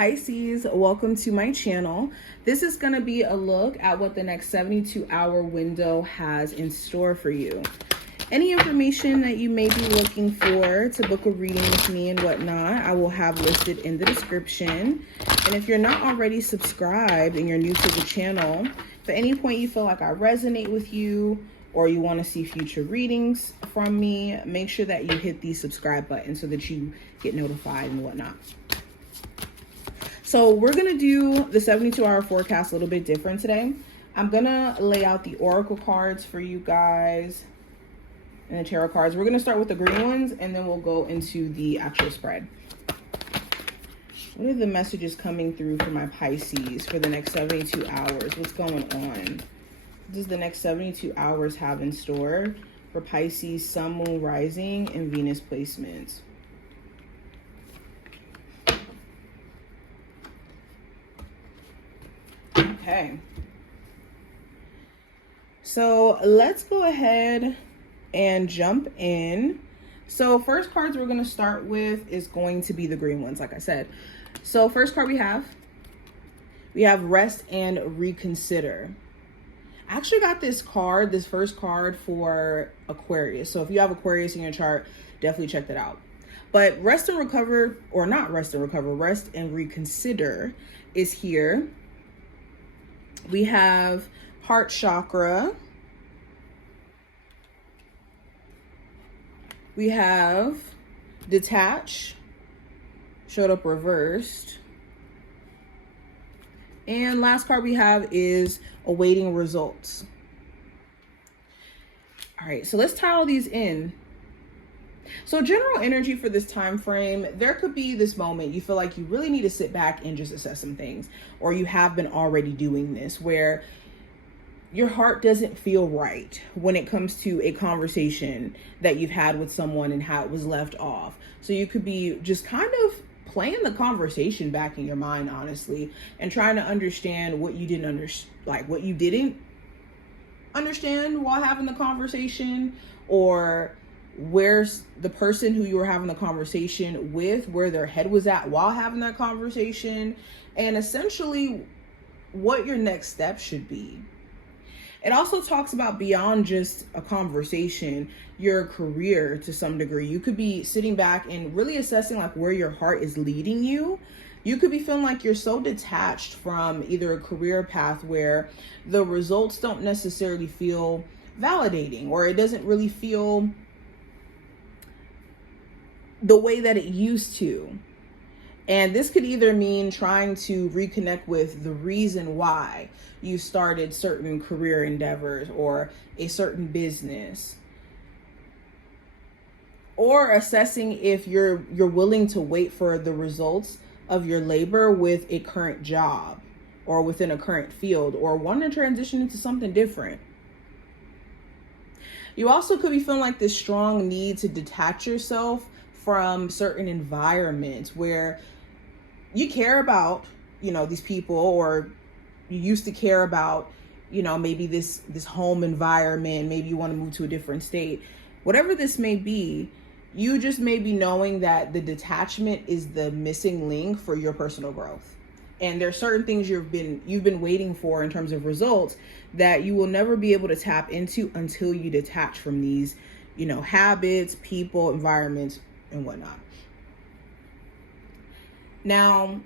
Pisces, welcome to my channel. This is going to be a look at what the next 72-hour window has in store for you. Any information that you may be looking for to book a reading with me and whatnot, I will have listed in the description. And if you're not already subscribed and you're new to the channel, if at any point you feel like I resonate with you or you want to see future readings from me, make sure that you hit the subscribe button so that you get notified and whatnot. So we're going to do the 72-hour forecast a little bit different today. I'm going to lay out the oracle cards for you guys and the tarot cards. We're going to start with the green ones and then we'll go into the actual spread. What are the messages coming through for my Pisces for the next 72 hours? What's going on? What does the next 72 hours have in store for Pisces, Sun, Moon, Rising, and Venus placements? Okay, so let's go ahead and jump in. So first cards we're going to start with is going to be the green ones, like I said. So first card we have rest and reconsider. I actually got this first card for Aquarius. So if you have Aquarius in your chart, definitely check that out. But rest and recover, or not rest and recover, rest and reconsider is here. We have heart chakra. We have detach, showed up reversed. And last card we have is awaiting results. All right, so let's tie all these in. So general energy for this time frame, there could be this moment you feel like you really need to sit back and just assess some things, or you have been already doing this, where your heart doesn't feel right when it comes to a conversation that you've had with someone and how it was left off. So you could be just kind of playing the conversation back in your mind, honestly, and trying to understand what you didn't understand while having the conversation, or where's the person who you were having the conversation with, where their head was at while having that conversation, and essentially what your next step should be. It also talks about beyond just a conversation, your career to some degree. You could be sitting back and really assessing like where your heart is leading you. You could be feeling like you're so detached from either a career path where the results don't necessarily feel validating, or it doesn't really feel the way that it used to. And this could either mean trying to reconnect with the reason why you started certain career endeavors or a certain business, or assessing if you're willing to wait for the results of your labor with a current job or within a current field, or want to transition into something different. You also could be feeling like this strong need to detach yourself from certain environments where you care about, these people, or you used to care about, maybe this home environment. Maybe you want to move to a different state. Whatever this may be, you just may be knowing that the detachment is the missing link for your personal growth. And there's certain things you've been waiting for in terms of results that you will never be able to tap into until you detach from these, habits, people, environments, and whatnot. Now,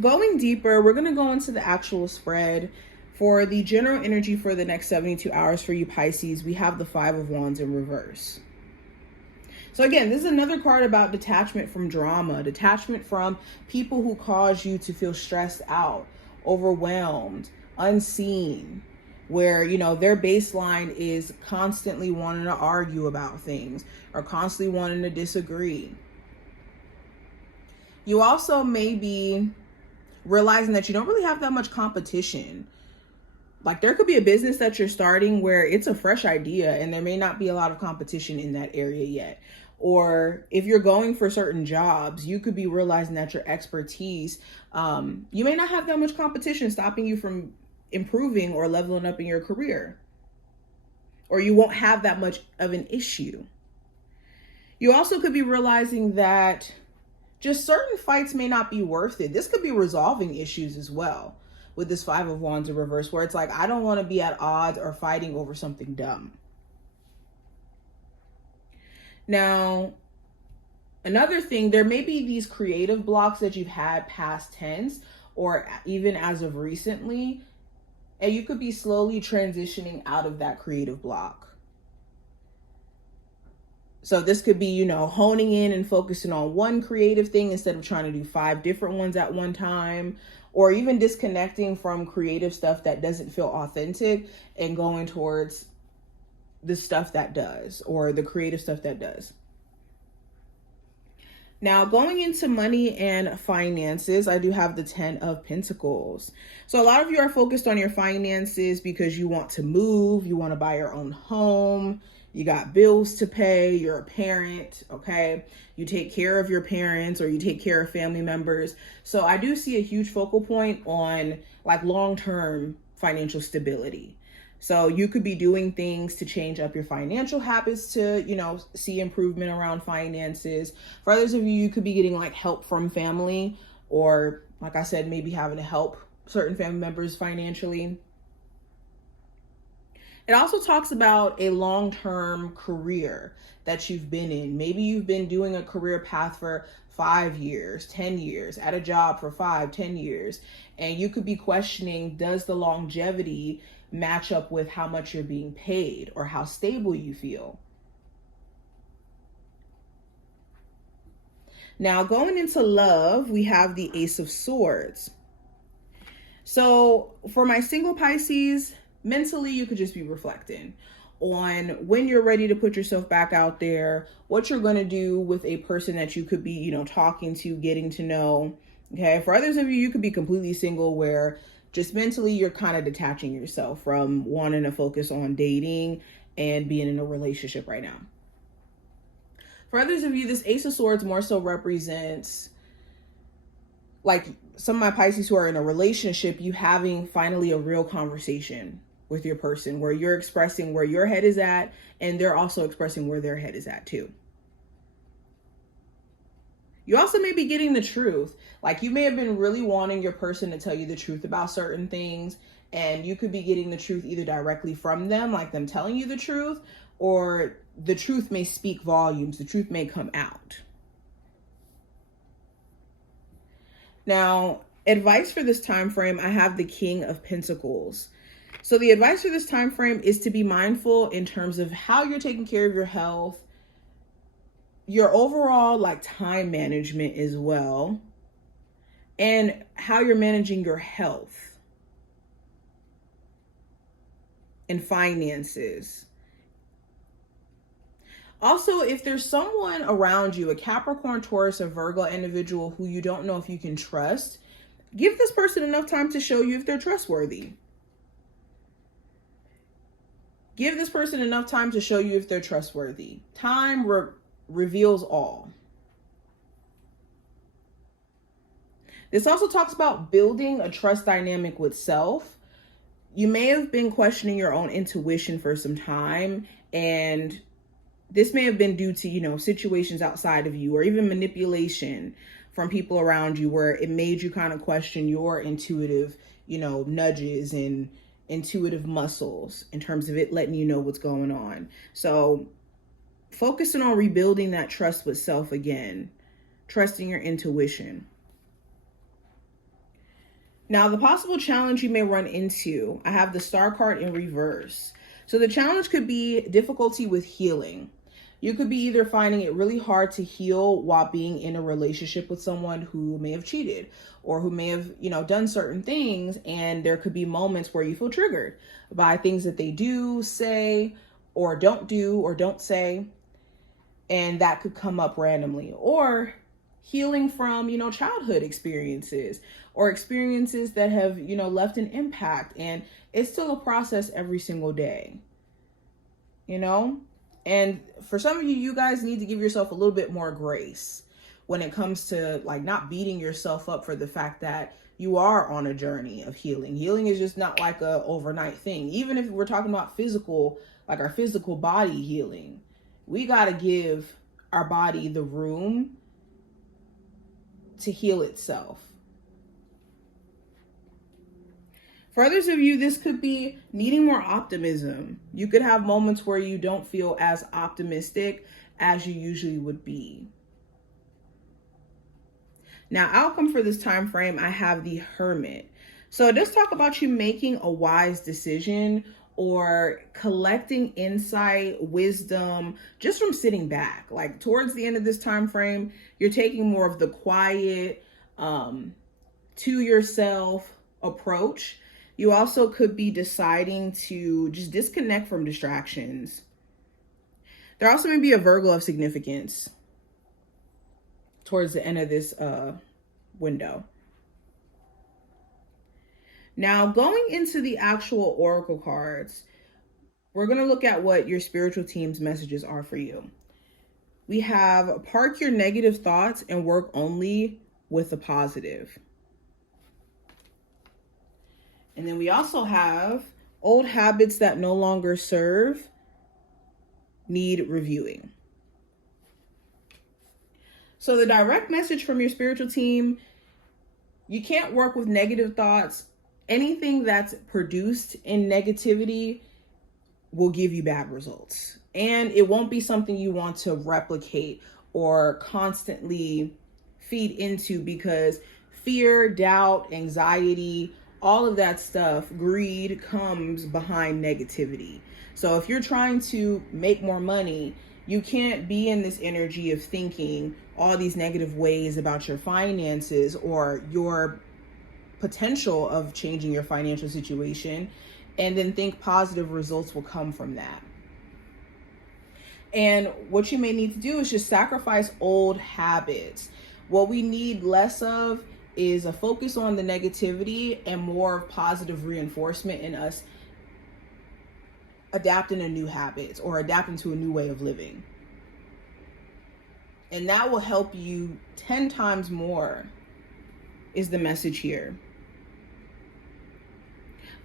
going deeper, we're going to go into the actual spread. For the general energy for the next 72 hours for you Pisces, we have the 5 of Wands in reverse. So again, this is another card about detachment from drama, detachment from people who cause you to feel stressed out, overwhelmed, unseen, where, their baseline is constantly wanting to argue about things or constantly wanting to disagree. You also may be realizing that you don't really have that much competition. Like there could be a business that you're starting where it's a fresh idea and there may not be a lot of competition in that area yet. Or if you're going for certain jobs, you could be realizing that your expertise, you may not have that much competition stopping you from improving or leveling up in your career. Or you won't have that much of an issue. You also could be realizing that just certain fights may not be worth it. This could be resolving issues as well with this Five of Wands in reverse, where it's like, I don't want to be at odds or fighting over something dumb. Now, another thing, there may be these creative blocks that you've had past tense or even as of recently, and you could be slowly transitioning out of that creative block. So this could be, honing in and focusing on one creative thing instead of trying to do 5 different ones at one time, or even disconnecting from creative stuff that doesn't feel authentic and going towards the stuff that does, or the creative stuff that does. Now, going into money and finances, I do have the 10 of Pentacles. So a lot of you are focused on your finances because you want to move, you want to buy your own home, you got bills to pay, you're a parent, okay? You take care of your parents or you take care of family members. So I do see a huge focal point on like long-term financial stability. So you could be doing things to change up your financial habits to, see improvement around finances. For others of you, you could be getting like help from family, or like I said, maybe having to help certain family members financially. It also talks about a long-term career that you've been in. Maybe you've been doing a career path for 5 years, 10 years, at a job for 5, 10 years. And you could be questioning, does the longevity match up with how much you're being paid or how stable you feel? Now, going into love, we have the Ace of Swords. So for my single Pisces, mentally, you could just be reflecting on when you're ready to put yourself back out there, what you're going to do with a person that you could be, talking to, getting to know. Okay. For others of you, you could be completely single, where just mentally you're kind of detaching yourself from wanting to focus on dating and being in a relationship right now. For others of you, this Ace of Swords more so represents like some of my Pisces who are in a relationship, you having finally a real conversation with your person where you're expressing where your head is at and they're also expressing where their head is at too. You also may be getting the truth. Like you may have been really wanting your person to tell you the truth about certain things, and you could be getting the truth either directly from them, like them telling you the truth, or the truth may speak volumes. The truth may come out. Now, advice for this time frame, I have the King of Pentacles. So the advice for this time frame is to be mindful in terms of how you're taking care of your health, your overall like time management as well, and how you're managing your health and finances. Also, if there's someone around you, a Capricorn, Taurus, or Virgo individual who you don't know if you can trust, give this person enough time to show you if they're trustworthy. Give this person enough time to show you if they're trustworthy. Time reveals all. This also talks about building a trust dynamic with self. You may have been questioning your own intuition for some time, and this may have been due to, situations outside of you, or even manipulation from people around you, where it made you kind of question your intuitive, nudges and intuitive muscles in terms of it letting you know what's going on. So focusing on rebuilding that trust with self again, trusting your intuition. Now, the possible challenge you may run into, I have the Star card in reverse. So the challenge could be difficulty with healing. You could be either finding it really hard to heal while being in a relationship with someone who may have cheated or who may have, done certain things. And there could be moments where you feel triggered by things that they do, say, or don't say. And that could come up randomly. Or healing from, childhood experiences or experiences that have, left an impact. And it's still a process every single day, And for some of you, you guys need to give yourself a little bit more grace when it comes to like not beating yourself up for the fact that you are on a journey of healing. Healing is just not like a overnight thing. Even if we're talking about physical, like our physical body healing, we got to give our body the room to heal itself. For others of you, this could be needing more optimism. You could have moments where you don't feel as optimistic as you usually would be. Now, outcome for this time frame, I have the Hermit. So it does talk about you making a wise decision or collecting insight, wisdom, just from sitting back. Like towards the end of this time frame, you're taking more of the quiet, to yourself approach. You also could be deciding to just disconnect from distractions. There also may be a Virgo of significance towards the end of this window. Now, going into the actual oracle cards, we're going to look at what your spiritual team's messages are for you. We have park your negative thoughts and work only with the positive. And then we also have old habits that no longer serve need reviewing. So the direct message from your spiritual team, you can't work with negative thoughts. Anything that's produced in negativity will give you bad results. And it won't be something you want to replicate or constantly feed into, because fear, doubt, anxiety, all of that stuff, greed comes behind negativity. So if you're trying to make more money, you can't be in this energy of thinking all these negative ways about your finances or your potential of changing your financial situation, and then think positive results will come from that. And what you may need to do is just sacrifice old habits. What we need less of is a focus on the negativity and more of positive reinforcement in us adapting to new habits or adapting to a new way of living. And that will help you 10 times more, is the message here.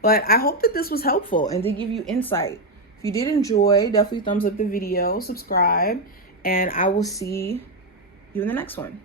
But I hope that this was helpful and to give you insight. If you did enjoy, definitely thumbs up the video, subscribe, and I will see you in the next one.